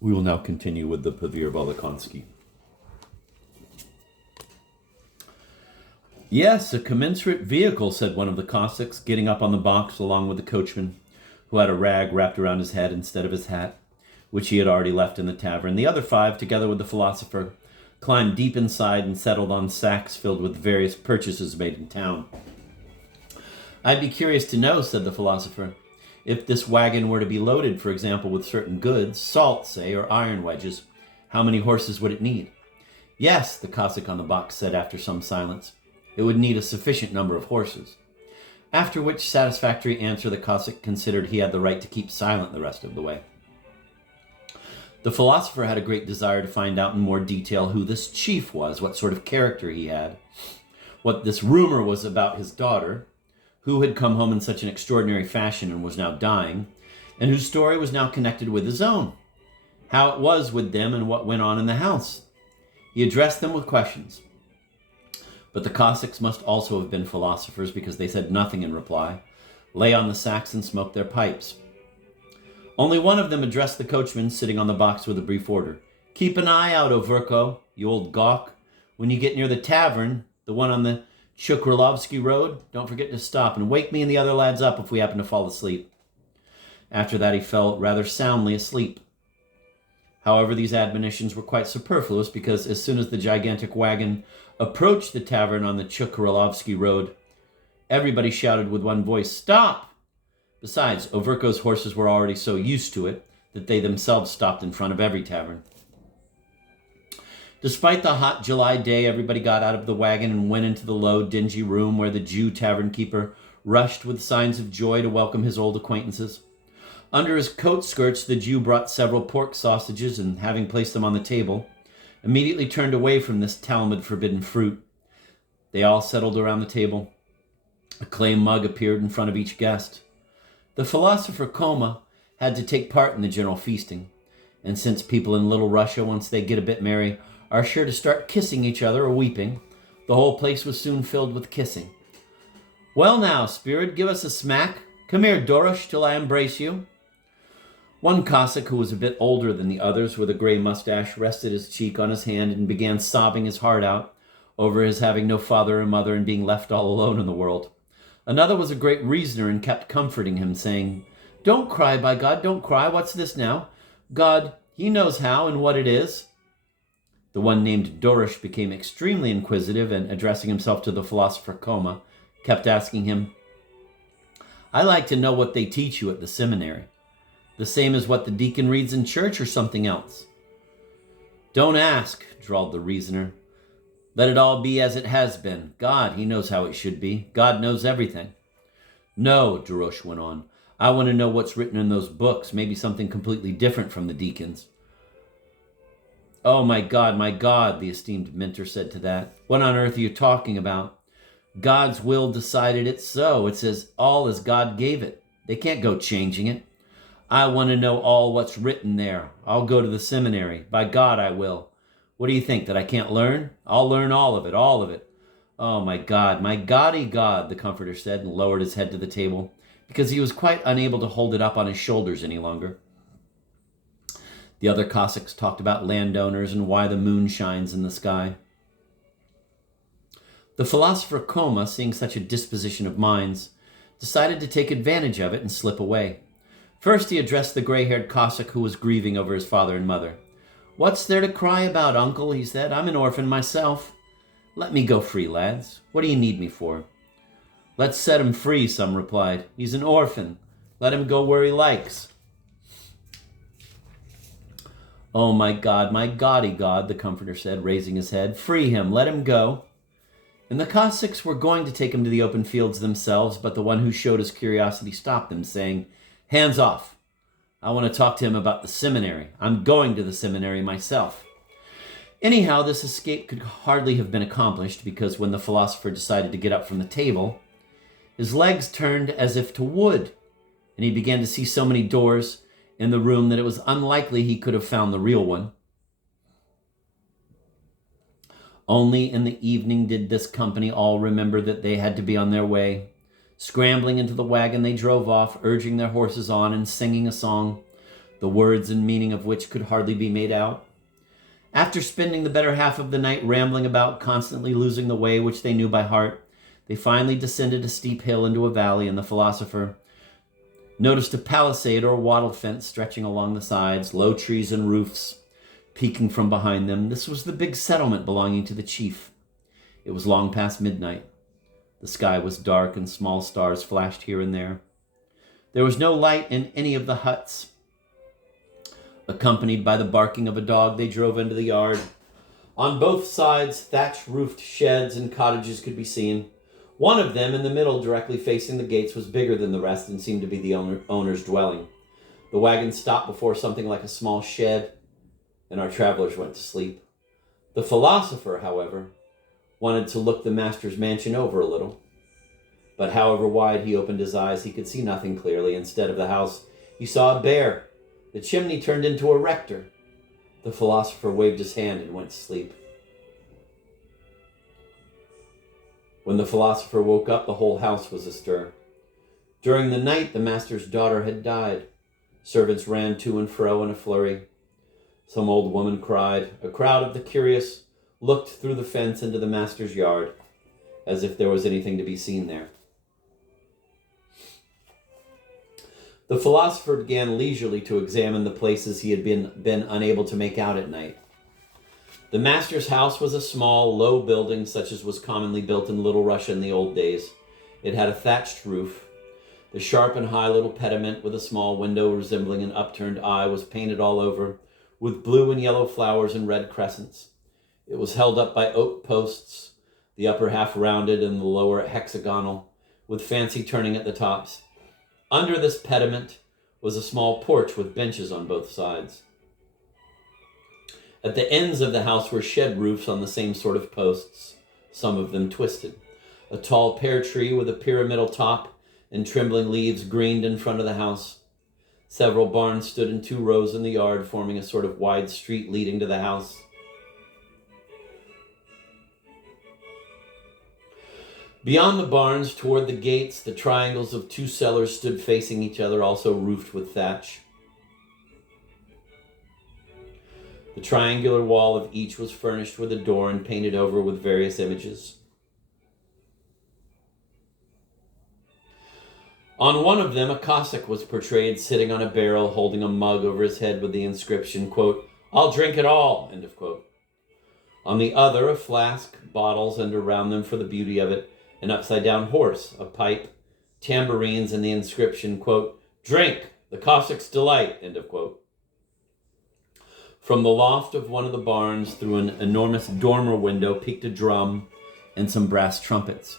We will now continue with the Pavir Volokonsky. Yes, a commensurate vehicle, said one of the Cossacks, getting up on the box along with the coachman, who had a rag wrapped around his head instead of his hat, which he had already left in the tavern. The other five, together with the philosopher, climbed deep inside and settled on sacks filled with various purchases made in town. I'd be curious to know, said the philosopher, if this wagon were to be loaded, for example, with certain goods, salt, say, or iron wedges, how many horses would it need? Yes, the Cossack on the box said after some silence. It would need a sufficient number of horses. After which satisfactory answer the Cossack considered he had the right to keep silent the rest of the way. The philosopher had a great desire to find out in more detail who this chief was, what sort of character he had, what this rumor was about his daughter, who had come home in such an extraordinary fashion and was now dying, and whose story was now connected with his own, how it was with them and what went on in the house. He addressed them with questions. But the Cossacks must also have been philosophers, because they said nothing in reply, lay on the sacks and smoked their pipes. Only one of them addressed the coachman sitting on the box with a brief order. Keep an eye out, Overko, you old gawk. When you get near the tavern, the one on the Chukrilovsky Road, don't forget to stop and wake me and the other lads up if we happen to fall asleep. After that he fell rather soundly asleep. However, these admonitions were quite superfluous, because as soon as the gigantic wagon approached the tavern on the Chukrilovsky Road, everybody shouted with one voice, "Stop!" Besides, Overko's horses were already so used to it that they themselves stopped in front of every tavern. Despite the hot July day, everybody got out of the wagon and went into the low, dingy room where the Jew tavern keeper rushed with signs of joy to welcome his old acquaintances. Under his coat skirts, the Jew brought several pork sausages, and having placed them on the table, immediately turned away from this Talmud forbidden fruit. They all settled around the table. A clay mug appeared in front of each guest. The philosopher Koma had to take part in the general feasting, and since people in Little Russia, once they get a bit merry, are sure to start kissing each other or weeping, the whole place was soon filled with kissing. Well now, Spirit, give us a smack. Come here, Dorosh, till I embrace you. One Cossack, who was a bit older than the others, with a gray mustache, rested his cheek on his hand and began sobbing his heart out over his having no father or mother and being left all alone in the world. Another was a great reasoner and kept comforting him, saying, "Don't cry, by God, don't cry. What's this now? God, he knows how and what it is." The one named Dorosh became extremely inquisitive, and addressing himself to the philosopher Koma, kept asking him, "I like to know what they teach you at the seminary. The same as what the deacon reads in church, or something else?" "Don't ask," drawled the reasoner. "Let it all be as it has been. God, he knows how it should be. God knows everything." "No," Dorosh went on. "I want to know what's written in those books, maybe something completely different from the deacons." My God," the esteemed mentor said to that. "What on earth are you talking about? God's will decided it so. It's all as God gave it. They can't go changing it. I want to know all what's written there. I'll go to the seminary. By God, I will. What do you think, that I can't learn? I'll learn all of it, all of it." "Oh, my Goddy God," the comforter said, and lowered his head to the table, because he was quite unable to hold it up on his shoulders any longer. The other Cossacks talked about landowners and why the moon shines in the sky. The philosopher Koma, seeing such a disposition of minds, decided to take advantage of it and slip away. First he addressed the gray-haired Cossack who was grieving over his father and mother. "What's there to cry about, uncle?" he said. "I'm an orphan myself. Let me go free, lads. What do you need me for?" "Let's set him free," some replied. "He's an orphan. Let him go where he likes." "Oh, my Goddy God," the comforter said, raising his head. "Free him. Let him go." And the Cossacks were going to take him to the open fields themselves, but the one who showed his curiosity stopped them, saying, "Hands off. I want to talk to him about the seminary. I'm going to the seminary myself." Anyhow, this escape could hardly have been accomplished, because when the philosopher decided to get up from the table, his legs turned as if to wood, and he began to see so many doors in the room that it was unlikely he could have found the real one. Only in the evening did this company all remember that they had to be on their way. Scrambling into the wagon, they drove off, urging their horses on and singing a song. the words and meaning of which could hardly be made out. After spending the better half of the night rambling about, constantly losing the way which they knew by heart, they finally descended a steep hill into a valley, and the philosopher noticed a palisade or wattle fence stretching along the sides, low trees and roofs peeking from behind them. This was the big settlement belonging to the chief. It was long past midnight. The sky was dark, and small stars flashed here and there. There was no light in any of the huts. Accompanied by the barking of a dog, they drove into the yard. On both sides, thatch-roofed sheds and cottages could be seen. One of them, in the middle, directly facing the gates, was bigger than the rest and seemed to be the owner's dwelling. The wagon stopped before something like a small shed, and our travelers went to sleep. The philosopher, however, wanted to look the master's mansion over a little. But however wide he opened his eyes, he could see nothing clearly. Instead of the house, he saw a bear. The chimney turned into a rector. The philosopher waved his hand and went to sleep. When the philosopher woke up, the whole house was astir. During the night, the master's daughter had died. Servants ran to and fro in a flurry. Some old woman cried. A crowd of the curious looked through the fence into the master's yard, as if there was anything to be seen there. The philosopher began leisurely to examine the places he had been unable to make out at night. The master's house was a small, low building such as was commonly built in Little Russia in the old days. It had a thatched roof. The sharp and high little pediment with a small window resembling an upturned eye was painted all over with blue and yellow flowers and red crescents. It was held up by oak posts, the upper half rounded and the lower hexagonal, with fancy turning at the tops. Under this pediment was a small porch with benches on both sides. At the ends of the house were shed roofs on the same sort of posts, some of them twisted. A tall pear tree with a pyramidal top and trembling leaves greened in front of the house. Several barns stood in 2 rows in the yard, forming a sort of wide street leading to the house. Beyond the barns, toward the gates, the triangles of 2 cellars stood facing each other, also roofed with thatch. The triangular wall of each was furnished with a door and painted over with various images. On one of them, a Cossack was portrayed sitting on a barrel, holding a mug over his head with the inscription, quote, "I'll drink it all," end of quote. On the other, a flask, bottles, and around them, for the beauty of it, an upside-down horse, a pipe, tambourines, and the inscription, quote, "Drink, the Cossack's delight," end of quote. From the loft of one of the barns, through an enormous dormer window, peeked a drum and some brass trumpets.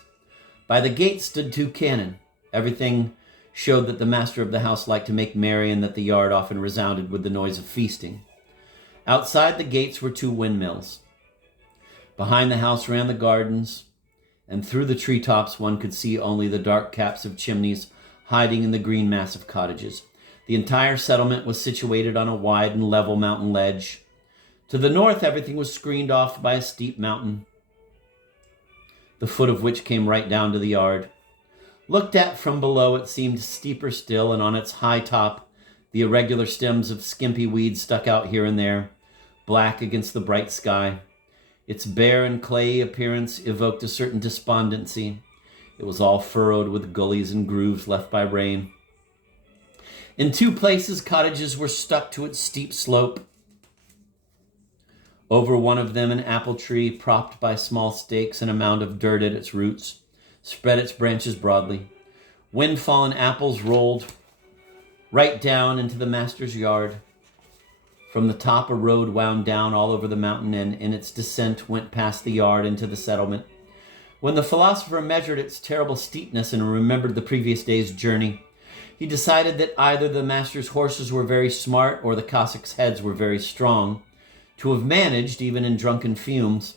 By the gate stood 2 cannon. Everything showed that the master of the house liked to make merry and that the yard often resounded with the noise of feasting. Outside the gates were 2 windmills. Behind the house ran the gardens, and through the treetops one could see only the dark caps of chimneys hiding in the green mass of cottages. The entire settlement was situated on a wide and level mountain ledge. To the north, everything was screened off by a steep mountain, the foot of which came right down to the yard. Looked at from below, it seemed steeper still, and on its high top, the irregular stems of skimpy weeds stuck out here and there, black against the bright sky. Its bare and clayey appearance evoked a certain despondency. It was all furrowed with gullies and grooves left by rain. In 2 places, cottages were stuck to its steep slope. Over one of them, an apple tree, propped by small stakes and a mound of dirt at its roots, spread its branches broadly. Wind-fallen apples rolled right down into the master's yard. From the top, a road wound down all over the mountain, and in its descent went past the yard into the settlement. When the philosopher measured its terrible steepness and remembered the previous day's journey, he decided that either the master's horses were very smart or the Cossacks' heads were very strong to have managed, even in drunken fumes,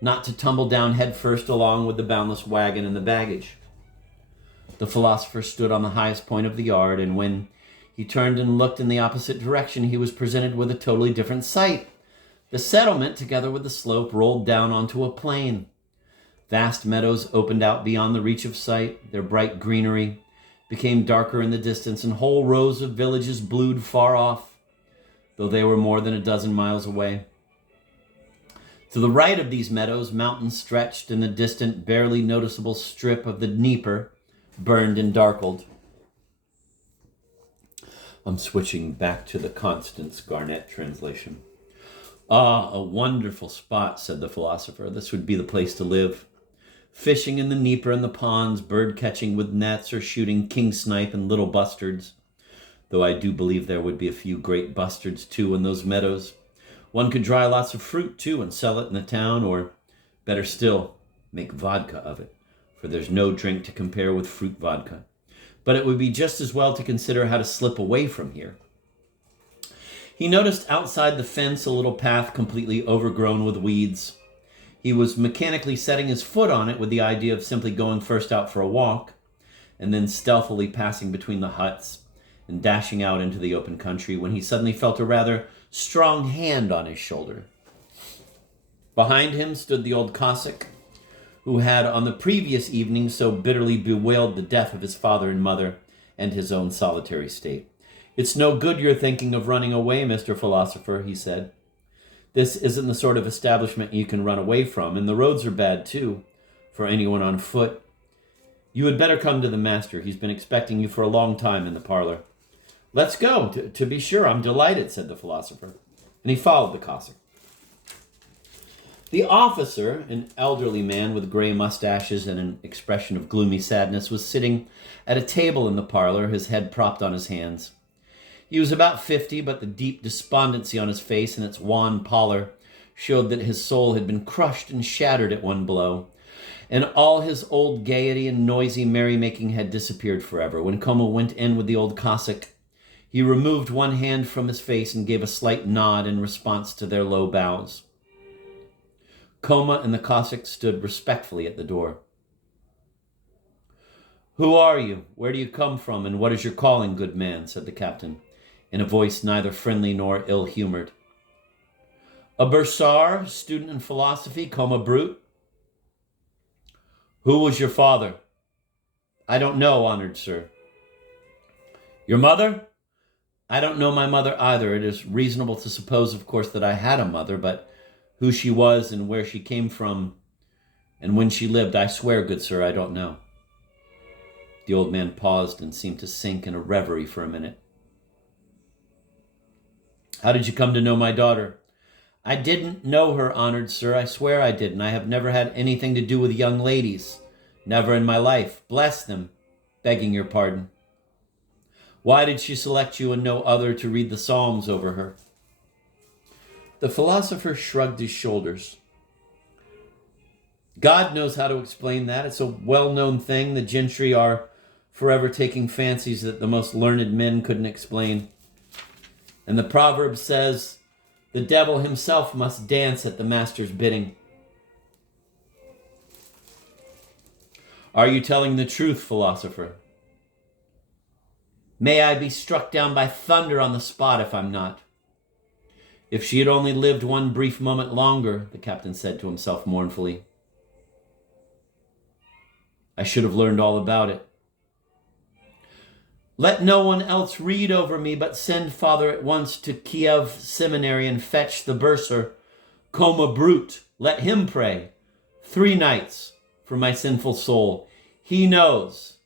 not to tumble down headfirst along with the boundless wagon and the baggage. The philosopher stood on the highest point of the yard, and when he turned and looked in the opposite direction, he was presented with a totally different sight. The settlement, together with the slope, rolled down onto a plain. Vast meadows opened out beyond the reach of sight. Their bright greenery became darker in the distance, and whole rows of villages bloomed far off. though they were more than a dozen miles away. To the right of these meadows, mountains stretched, and the distant, barely noticeable strip of the Dnieper burned and darkled. I'm switching back to the Constance Garnett translation. Ah, a wonderful spot, said the philosopher. This would be the place to live. Fishing in the Dnieper and the ponds, bird catching with nets, or shooting king snipe and little bustards. Though I do believe there would be a few great bustards, too, in those meadows. One could dry lots of fruit, too, and sell it in the town, or, better still, make vodka of it, for there's no drink to compare with fruit vodka. But it would be just as well to consider how to slip away from here. He noticed outside the fence a little path completely overgrown with weeds. He was mechanically setting his foot on it with the idea of simply going first out for a walk, and then stealthily passing between the huts and dashing out into the open country, when he suddenly felt a rather strong hand on his shoulder. Behind him stood the old Cossack, who had on the previous evening so bitterly bewailed the death of his father and mother and his own solitary state. It's no good your thinking of running away, Mr. Philosopher, he said. This isn't the sort of establishment you can run away from, and the roads are bad, too, for anyone on foot. You had better come to the master. He's been expecting you for a long time in the parlor. Let's go, to be sure. I'm delighted, said the philosopher, and he followed the Cossack. The officer, an elderly man with gray mustaches and an expression of gloomy sadness, was sitting at a table in the parlor, his head propped on his hands. He was about 50, but the deep despondency on his face and its wan pallor showed that his soul had been crushed and shattered at one blow, and all his old gaiety and noisy merrymaking had disappeared forever. When Koma went in with the old Cossack, he removed one hand from his face and gave a slight nod in response to their low bows. Koma and the Cossack stood respectfully at the door. Who are you? Where do you come from? And what is your calling, good man? Said the captain, in a voice neither friendly nor ill-humored. A bursar, student in philosophy, Koma brute. Who was your father? I don't know, honored sir. Your mother? I don't know my mother either. It is reasonable to suppose, of course, that I had a mother, but who she was and where she came from and when she lived, I swear, good sir, I don't know. The old man paused and seemed to sink in a reverie for a minute. How did you come to know my daughter? I didn't know her, honored sir. I swear I didn't. I have never had anything to do with young ladies. Never in my life. Bless them. Begging your pardon. Why did she select you and no other to read the Psalms over her? The philosopher shrugged his shoulders. God knows how to explain that. It's a well-known thing. The gentry are forever taking fancies that the most learned men couldn't explain. And the proverb says, the devil himself must dance at the master's bidding. Are you telling the truth, philosopher? May I be struck down by thunder on the spot if I'm not. If she had only lived one brief moment longer, the captain said to himself mournfully, I should have learned all about it. Let no one else read over me, but send father at once to Kiev seminary and fetch the bursar, Koma brute. Let him pray 3 nights for my sinful soul. He knows.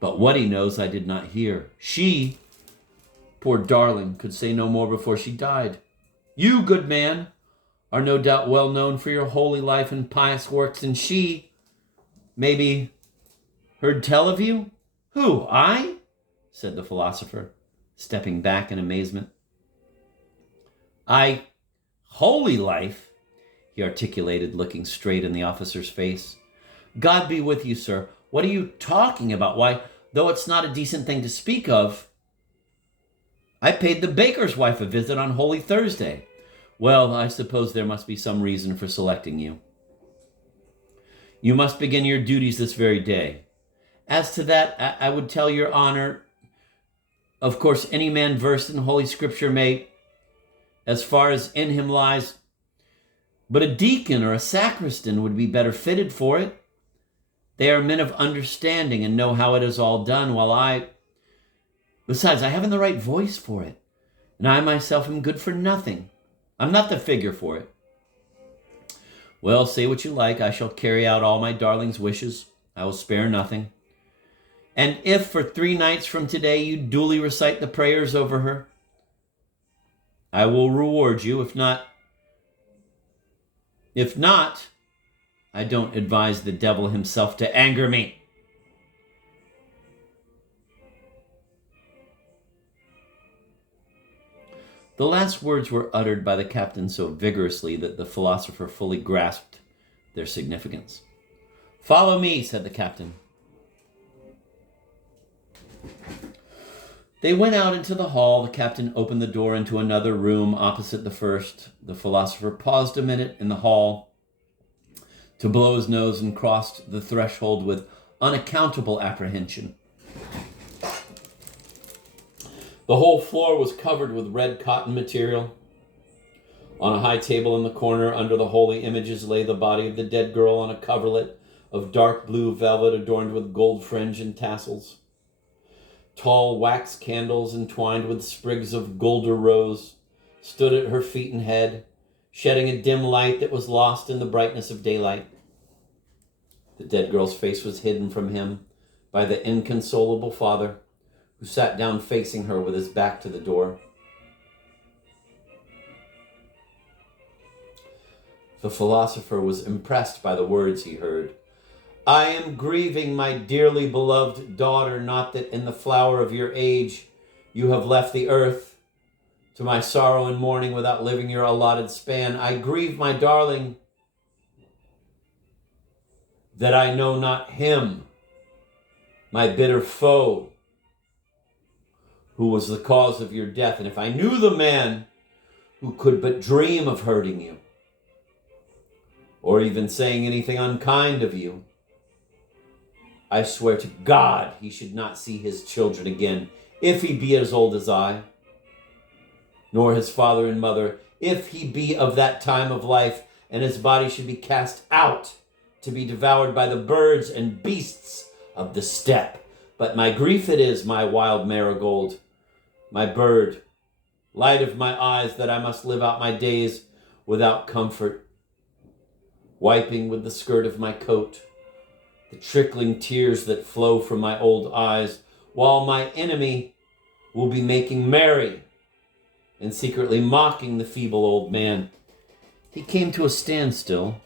But what he knows I did not hear. She, poor darling, could say no more before she died. You, good man, are no doubt well known for your holy life and pious works, and she, maybe, heard tell of you? Who, I? Said the philosopher, stepping back in amazement. Holy life, he articulated, looking straight in the officer's face. God be with you, sir. What are you talking about? Why, though it's not a decent thing to speak of, I paid the baker's wife a visit on Holy Thursday. Well, I suppose there must be some reason for selecting you. You must begin your duties this very day. As to that, I would tell your honor, of course, any man versed in Holy Scripture may, as far as in him lies, but a deacon or a sacristan would be better fitted for it. They are men of understanding and know how it is all done, while besides, I haven't the right voice for it. and I myself am good for nothing. I'm not the figure for it. Well, say what you like. I shall carry out all my darling's wishes. I will spare nothing. And if for 3 nights from today you duly recite the prayers over her, I will reward you. If not, I don't advise the devil himself to anger me. The last words were uttered by the captain so vigorously that the philosopher fully grasped their significance. Follow me, said the captain. They went out into the hall. The captain opened the door into another room opposite the first. The philosopher paused a minute in the hall to blow his nose and crossed the threshold with unaccountable apprehension. The whole floor was covered with red cotton material. On a high table in the corner under the holy images lay the body of the dead girl on a coverlet of dark blue velvet adorned with gold fringe and tassels. Tall wax candles entwined with sprigs of golden rose stood at her feet and head, shedding a dim light that was lost in the brightness of daylight. The dead girl's face was hidden from him by the inconsolable father, who sat down facing her with his back to the door. The philosopher was impressed by the words he heard. I am grieving, my dearly beloved daughter, not that in the flower of your age you have left the earth, to my sorrow and mourning without living your allotted span. I grieve, my darling, that I know not him, my bitter foe, who was the cause of your death. And if I knew the man who could but dream of hurting you, or even saying anything unkind of you, I swear to God he should not see his children again, if he be as old as I, nor his father and mother, if he be of that time of life, and his body should be cast out to be devoured by the birds and beasts of the steppe. But my grief it is, my wild marigold, my bird, light of my eyes, that I must live out my days without comfort, wiping with the skirt of my coat the trickling tears that flow from my old eyes, while my enemy will be making merry and secretly mocking the feeble old man. He came to a standstill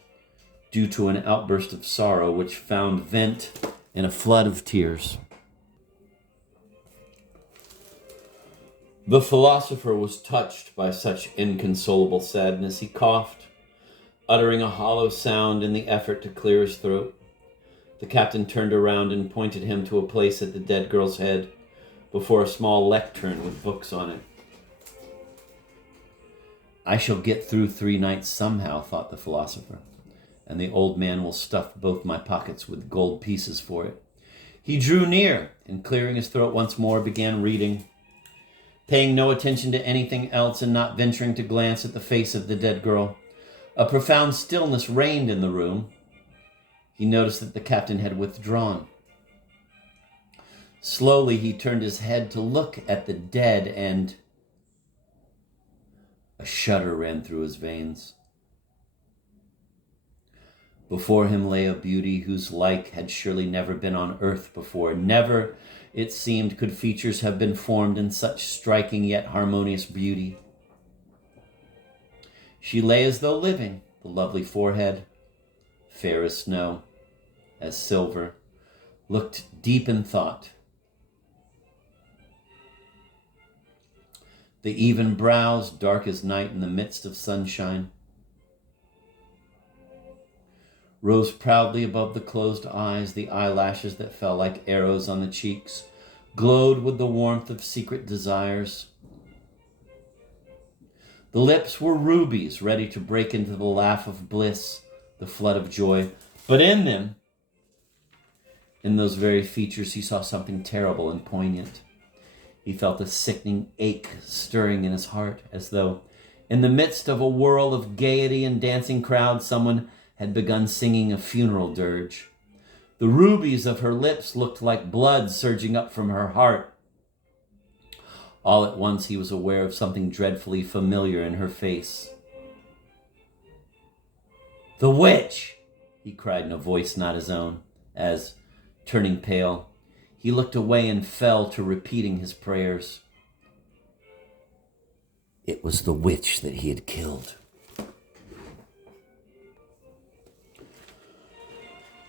due to an outburst of sorrow which found vent in a flood of tears. The philosopher was touched by such inconsolable sadness. He coughed, uttering a hollow sound in the effort to clear his throat. The captain turned around and pointed him to a place at the dead girl's head before a small lectern with books on it. I shall get through 3 nights somehow, thought the philosopher, and the old man will stuff both my pockets with gold pieces for it. He drew near and, clearing his throat once more, began reading. Paying no attention to anything else and not venturing to glance at the face of the dead girl, a profound stillness reigned in the room. He noticed that the captain had withdrawn. Slowly he turned his head to look at the dead, and a shudder ran through his veins. Before him lay a beauty whose like had surely never been on earth before. Never, it seemed, could features have been formed in such striking yet harmonious beauty. She lay as though living, the lovely forehead, fair as snow, as silver, looked deep in thought. The even brows, dark as night in the midst of sunshine, rose proudly above the closed eyes. The eyelashes that fell like arrows on the cheeks glowed with the warmth of secret desires. The lips were rubies, ready to break into the laugh of bliss, the flood of joy. But in them, in those very features, he saw something terrible and poignant. He felt a sickening ache stirring in his heart, as though, in the midst of a whirl of gaiety and dancing crowds, someone had begun singing a funeral dirge. The rubies of her lips looked like blood surging up from her heart. All at once he was aware of something dreadfully familiar in her face. "The witch!" he cried in a voice not his own, as, turning pale, he looked away and fell to repeating his prayers. It was the witch that he had killed.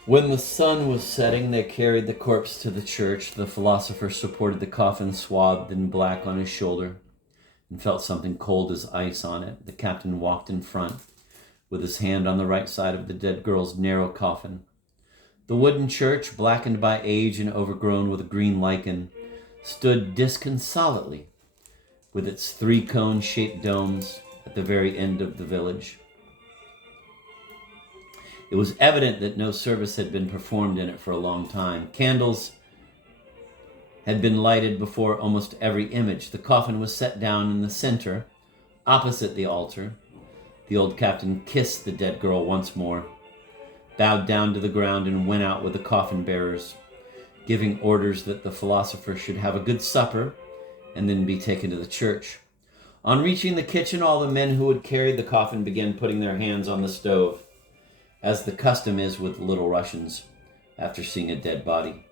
When the sun was setting, they carried the corpse to the church. The philosopher supported the coffin swathed in black on his shoulder and felt something cold as ice on it. The captain walked in front, with his hand on the right side of the dead girl's narrow coffin. The wooden church, blackened by age and overgrown with green lichen, stood disconsolately with its 3 cone-shaped domes at the very end of the village. It was evident that no service had been performed in it for a long time. Candles had been lighted before almost every image. The coffin was set down in the center, opposite the altar. The old captain kissed the dead girl once more, bowed down to the ground, and went out with the coffin bearers, giving orders that the philosopher should have a good supper and then be taken to the church. On reaching the kitchen, all the men who had carried the coffin began putting their hands on the stove, as the custom is with Little Russians after seeing a dead body.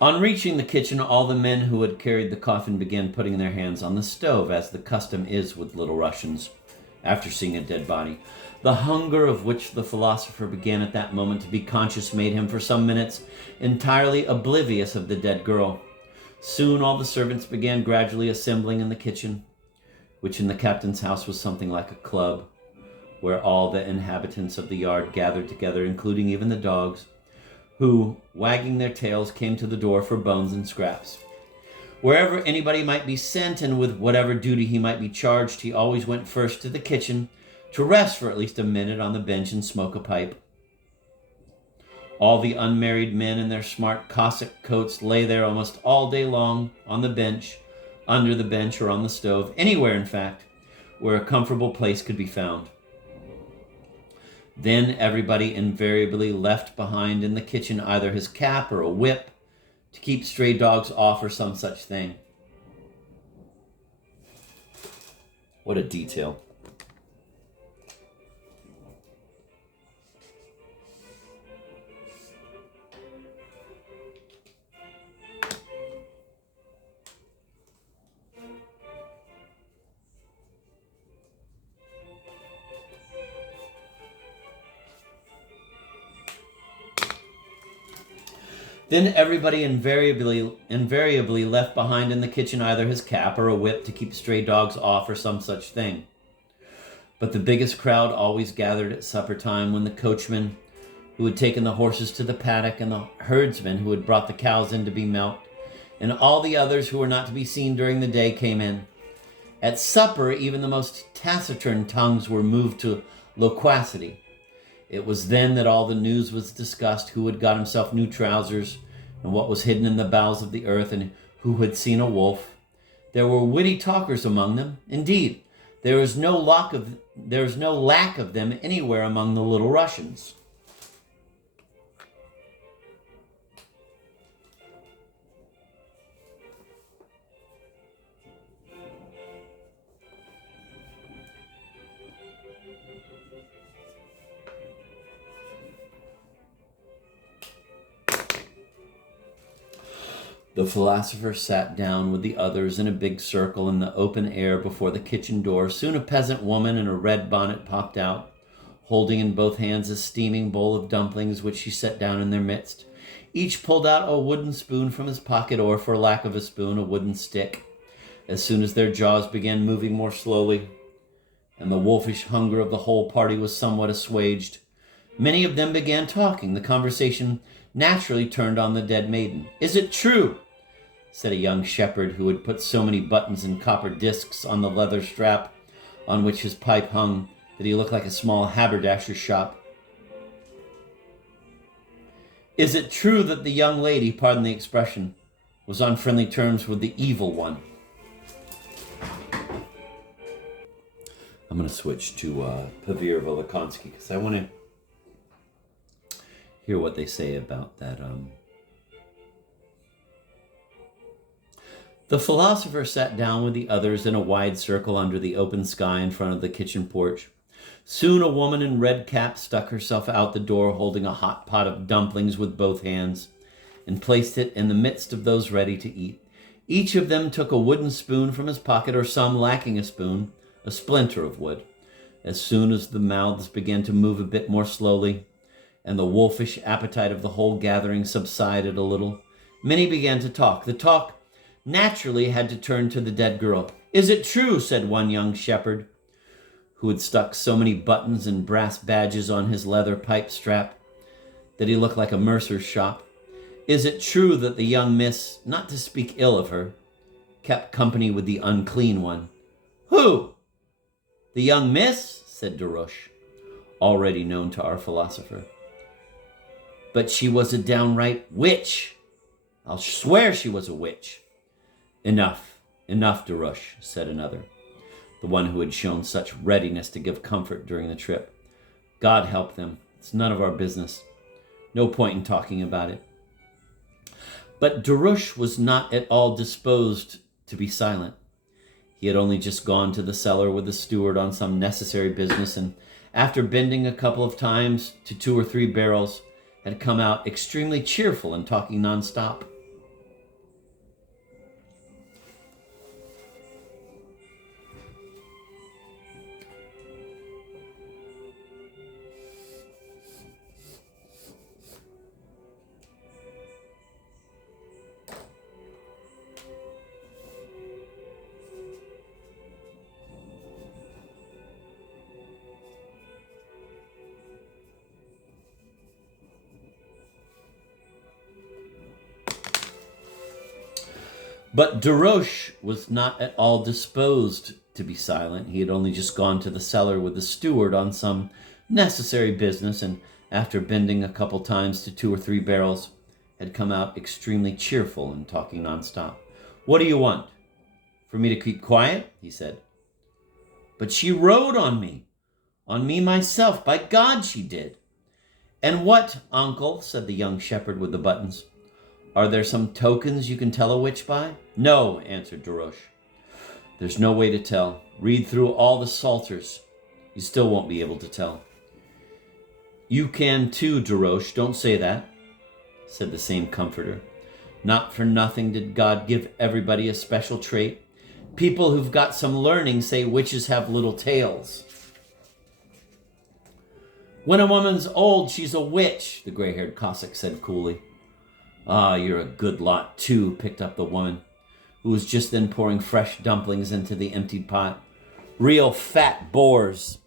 On reaching the kitchen, all the men who had carried the coffin began putting their hands on the stove, as the custom is with Little Russians after seeing a dead body. The hunger of which the philosopher began at that moment to be conscious made him for some minutes entirely oblivious of the dead girl. Soon all the servants began gradually assembling in the kitchen, which in the captain's house was something like a club, where all the inhabitants of the yard gathered together, including even the dogs, who, wagging their tails, came to the door for bones and scraps. Wherever anybody might be sent and with whatever duty he might be charged, he always went first to the kitchen to rest for at least a minute on the bench and smoke a pipe. All the unmarried men in their smart Cossack coats lay there almost all day long on the bench, under the bench, or on the stove, anywhere, in fact, where a comfortable place could be found. Then everybody invariably left behind in the kitchen either his cap or a whip to keep stray dogs off or some such thing. What a detail. Then everybody invariably left behind in the kitchen either his cap or a whip to keep stray dogs off or some such thing. But the biggest crowd always gathered at supper time, when the coachman who had taken the horses to the paddock and the herdsman who had brought the cows in to be milked, and all the others who were not to be seen during the day came in. At supper, even the most taciturn tongues were moved to loquacity. It was then that all the news was discussed: who had got himself new trousers, and what was hidden in the bowels of the earth, and who had seen a wolf. There were witty talkers among them. Indeed, there is no lack of them anywhere among the Little Russians. The philosopher sat down with the others in a big circle in the open air before the kitchen door. Soon a peasant woman in a red bonnet popped out, holding in both hands a steaming bowl of dumplings, which she set down in their midst. Each pulled out a wooden spoon from his pocket, or, for lack of a spoon, a wooden stick. As soon as their jaws began moving more slowly, and the wolfish hunger of the whole party was somewhat assuaged, many of them began talking. The conversation naturally turned on the dead maiden. "Is it true said a young shepherd who had put so many buttons and copper discs on the leather strap on which his pipe hung that he looked like a small haberdasher's shop. Is it true that the young lady, pardon the expression, was on friendly terms with the evil one? I'm going to switch to Viy Gogol because I want to hear what they say about that. The philosopher sat down with the others in a wide circle under the open sky in front of the kitchen porch. Soon a woman in red cap stuck herself out the door holding a hot pot of dumplings with both hands and placed it in the midst of those ready to eat. Each of them took a wooden spoon from his pocket, or some, lacking a spoon, a splinter of wood. As soon as the mouths began to move a bit more slowly and the wolfish appetite of the whole gathering subsided a little, many began to talk. The talk naturally had to turn to the dead girl. "Is it true," said one young shepherd, who had stuck so many buttons and brass badges on his leather pipe strap that he looked like a mercer's shop, "is it true that the young miss, not to speak ill of her, kept company with the unclean one?" "Who? The young miss?" said Darush, already known to our philosopher. "But she was a downright witch. I'll swear she was a witch." "Enough, Darush," said another, the one who had shown such readiness to give comfort during the trip. "God help them. It's none of our business. No point in talking about it." But Darush was not at all disposed to be silent. He had only just gone to the cellar with the steward on some necessary business, and after bending a couple of times to 2 or 3 barrels, had come out extremely cheerful and talking nonstop. But Darush was not at all disposed to be silent. He had only just gone to the cellar with the steward on some necessary business, and after bending a couple times to 2 or 3 barrels, had come out extremely cheerful and talking nonstop. "What do you want? For me to keep quiet?" he said. "But she rode on me myself. By God, she did." "And what, uncle?" said the young shepherd with the buttons. "Are there some tokens you can tell a witch by?" "No," answered Darush. "There's no way to tell. Read through all the psalters. You still won't be able to tell." "You can too, Darush. Don't say that," said the same comforter. "Not for nothing did God give everybody a special trait. People who've got some learning say witches have little tails." "When a woman's old, she's a witch," the gray-haired Cossack said coolly. "Ah, you're a good lot, too," picked up the woman, who was just then pouring fresh dumplings into the emptied pot. "Real fat boars."